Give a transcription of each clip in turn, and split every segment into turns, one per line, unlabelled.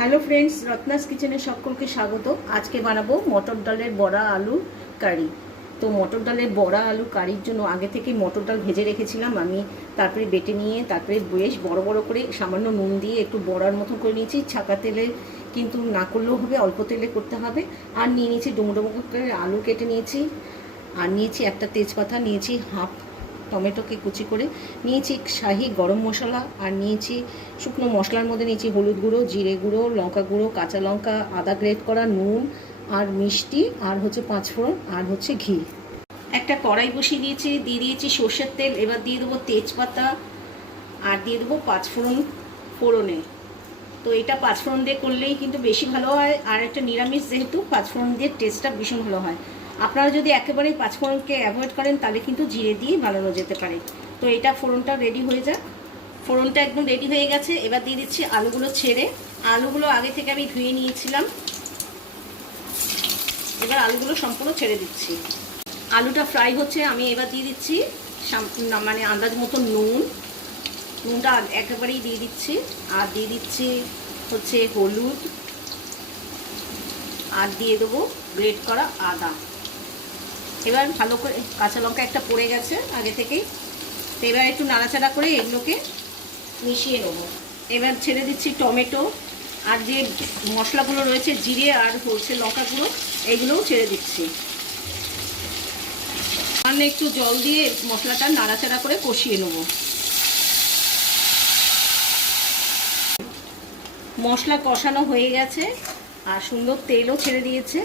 Hello friends, Ratna's কিচেনে সকলকে স্বাগত। আজকে বানাবো মটর ডালের বড়া আলু কারি। তো মটর ডালের বড়া আলু কারির জন্য আগে থেকে মটর ডাল ভেজে রেখেছিলাম। আমি তারপরে বেটে নিয়ে তারপরে বেশ বড় বড় করে সামান্য নুন দিয়ে একটু বড়ার মতো করে নিয়েছি। ছাকা তেলে কিন্তু না করলেও হবে, অল্প তেলে করতে হবে। আর নিয়ে নিয়েছি ডুমো ডুমো করে আলু কেটে নিয়েছি। আর নিয়েছি একটা তেজপাতা, নিয়েছি হাফ টমেটোকে কুচি করে নিয়েছি শাহি গরম মশলা আর নিয়েছি শুকনো মশলার মধ্যে নিয়েছি হলুদ গুঁড়ো, জিরে গুঁড়ো, লঙ্কা গুঁড়ো, কাঁচা লঙ্কা, আদা গ্রেট করা, নুন আর মিষ্টি আর হচ্ছে পাঁচফোড়ন আর হচ্ছে ঘি। একটা কড়াই বসিয়ে দিয়েছি, দিয়ে দিয়েছি সর্ষের তেল, এবার দিয়ে দেবো তেজপাতা আর দিয়ে দেবো পাঁচফোড়ন ফোড়নে। তো এটা পাঁচফোড়ন দিয়ে করলেই কিন্তু বেশি ভালো হয় আর একটা নিরামিষ যেহেতু, পাঁচফোড়ন দিয়ে টেস্টটা ভীষণ ভালো হয়। আপনারা যদি একেবারেই পাঁচফোড়নকে অ্যাভয়েড করেন, তাহলে কিন্তু জিরে দিয়ে বানানো যেতে পারে। তো এটা ফোড়নটা রেডি হয়ে যাক। ফোড়নটা একদম রেডি হয়ে গেছে। এবার দিয়ে দিচ্ছি আলুগুলো ছেড়ে। আলুগুলো আগে থেকে আমি ধুয়ে নিয়েছিলাম। এবার আলুগুলো সম্পূর্ণ ছেড়ে দিচ্ছি। আলুটা ফ্রাই হচ্ছে, আমি এবার দিয়ে দিচ্ছি মানে আন্দাজ মতো নুন। নুনটা একেবারেই দিয়ে দিচ্ছি। আর দিয়ে দিচ্ছি হচ্ছে হলুদ। আর দিয়ে দেবো গ্রেট করা আদা। এবার ভালো করে কাঁচা লঙ্কা একটা পড়ে গেছে আগে থেকেই। তো এবার একটু নাড়াচাড়া করে এগুলোকে মিশিয়ে নেব। এবার ছেড়ে দিচ্ছি টমেটো আর যে মশলাগুলো রয়েছে, জিরে আর হচ্ছে লঙ্কাগুলো এইগুলোও ছেড়ে দিচ্ছি। সামান্য একটু জল দিয়ে মশলাটা নাড়াচাড়া করে কষিয়ে নেব। মশলা কষানো হয়ে গেছে আর সুন্দর তেলও ছেড়ে দিয়েছে।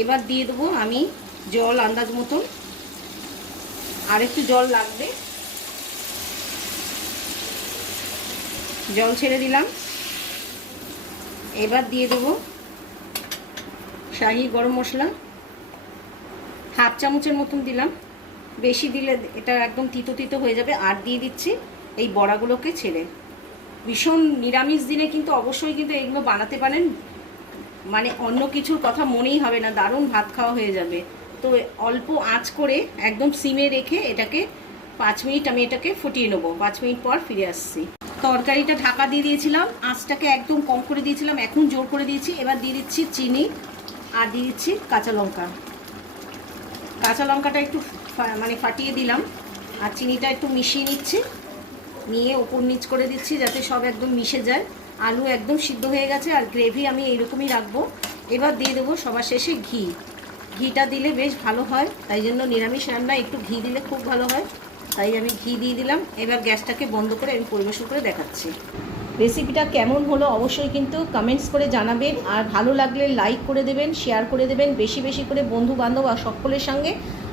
এবার দিয়ে দেবো আমি জল আন্দাজ মতন। আর একটু জল লাগবে। জল ছেড়ে দিলাম। এবার দিয়ে দেবো শাহি গরম মশলা। হাফ চামচের মতন দিলাম। বেশি দিলে এটা একদম তিতো তিতো হয়ে যাবে। আর দিয়ে দিচ্ছি এই বড়াগুলোকে ছেড়ে। ভীষণ নিরামিষ দিনে কিন্তু অবশ্যই কিন্তু এগুলো বানাতে পারেন। মানে অন্য কিছুর কথা মনেই হবে না। দারুণ ভাত খাওয়া হয়ে যাবে। তো অল্প আঁচ করে একদম সিমে রেখে এটাকে পাঁচ মিনিট আমি এটাকে ফুটিয়ে নেব। পাঁচ মিনিট পর ফিরে আসছি। তরকারিটা ঢাকা দিয়ে দিয়েছিলাম, আঁচটাকে একদম কম করে দিয়েছিলাম, এখন জোর করে দিয়েছি। এবার দিয়ে দিচ্ছি চিনি আর দিয়ে দিচ্ছি কাঁচা লঙ্কা। কাঁচা লঙ্কাটা একটু মানে ফাটিয়ে দিলাম আর চিনিটা একটু মিশিয়ে নিচ্ছি। নিয়ে ওপর নিচ করে দিচ্ছি যাতে সব একদম মিশে যায়। আলু একদম সিদ্ধ হয়ে গেছে আর গ্রেভি আমি এইরকমই রাখব। এবার দিয়ে দেবো সবার শেষে ঘি। ঘিটা দিলে বেশ ভালো হয়, তাই জন্য নিরামিষ রান্না একটু ঘি দিলে খুব ভালো হয়। তাই আমি ঘি দিয়ে দিলাম, এবার গ্যাসটাকে বন্ধ করে আমি পরিবেশন করে দেখাচ্ছি। রেসিপিটা কেমন হলো অবশ্যই কিন্তু কমেন্টস করে জানাবেন, আর ভালো লাগলে লাইক করে দেবেন শেয়ার করে দেবেন, বেশি বেশি করে বন্ধু বান্ধব আর সকলের সঙ্গে।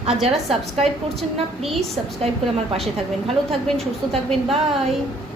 আর যারা সাবস্ক্রাইব করছেন না প্লিজ সাবস্ক্রাইব করে আমার পাশে থাকবেন। ভালো থাকবেন, সুস্থ থাকবেন বাই